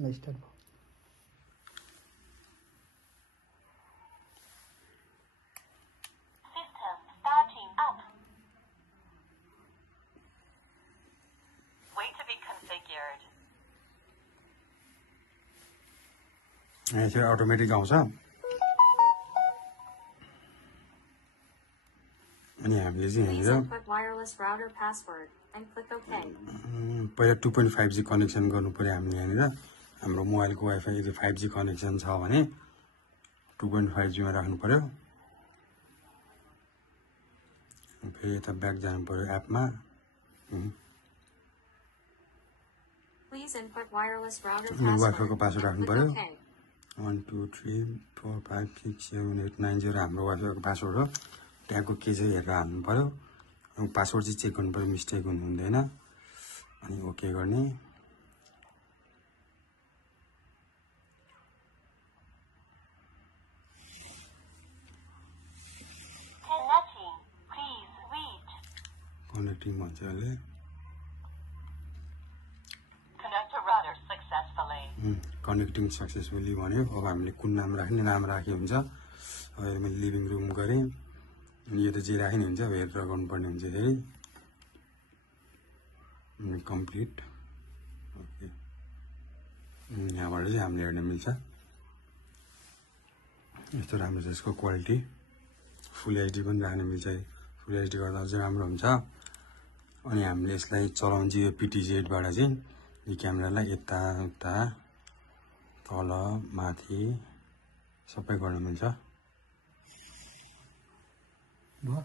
start भयो यसरी automatic आउँछ अनि हामीले चाहिँ यहाँनिर पहिला 2.5G कनेक्सन गर्नु पर्यो हामीले यहाँनिर हाम्रो मोबाइलको वाइफाई यदि 5G कनेक्सन छ भने 2.5G मा राख्नु पर्यो फेरि यता ब्याक जानु पर्यो एपमा वाइफाईको पासवर्ड राख्नु पर्यो 1 2 3 4 5 6 7 8 9 0 हाम्रो वाइफाईको पासवर्ड हो ट्यागको के चाहिँ हेरेर हाल्नु पर्यो पासवर्ड चाहिँ चेक गर्नु पर्यो मिस्टेक हुनु हुँदैन अनि ओके गर्ने कनेक्टिङ भन्छ यसले कनेक्टिङ सक्सेसफुली भन्यो अब हामीले कुन नाम राख्ने नाम राखे हुन्छ अब मैले लिभिङ रुम गरेँ अनि यो त जे राख्ने हुन्छ अब हेरेर गर्नुपर्ने हुन्छ फेरि कम्प्लिट ओके यहाँबाट चाहिँ हामीले हेर्न मिल्छ यस्तो राम्रो छ यसको क्वालिटी फुल एचडी पनि राख्न मिल्छ फुल एचडी गर्दा अझै राम्रो हुन्छ अनि हामीले यसलाई चलाउँछ यो पिटिजेडबाट चाहिँ यो क्यामेरालाई यता उता तल माथि सबै गर्न मिल्छ भयो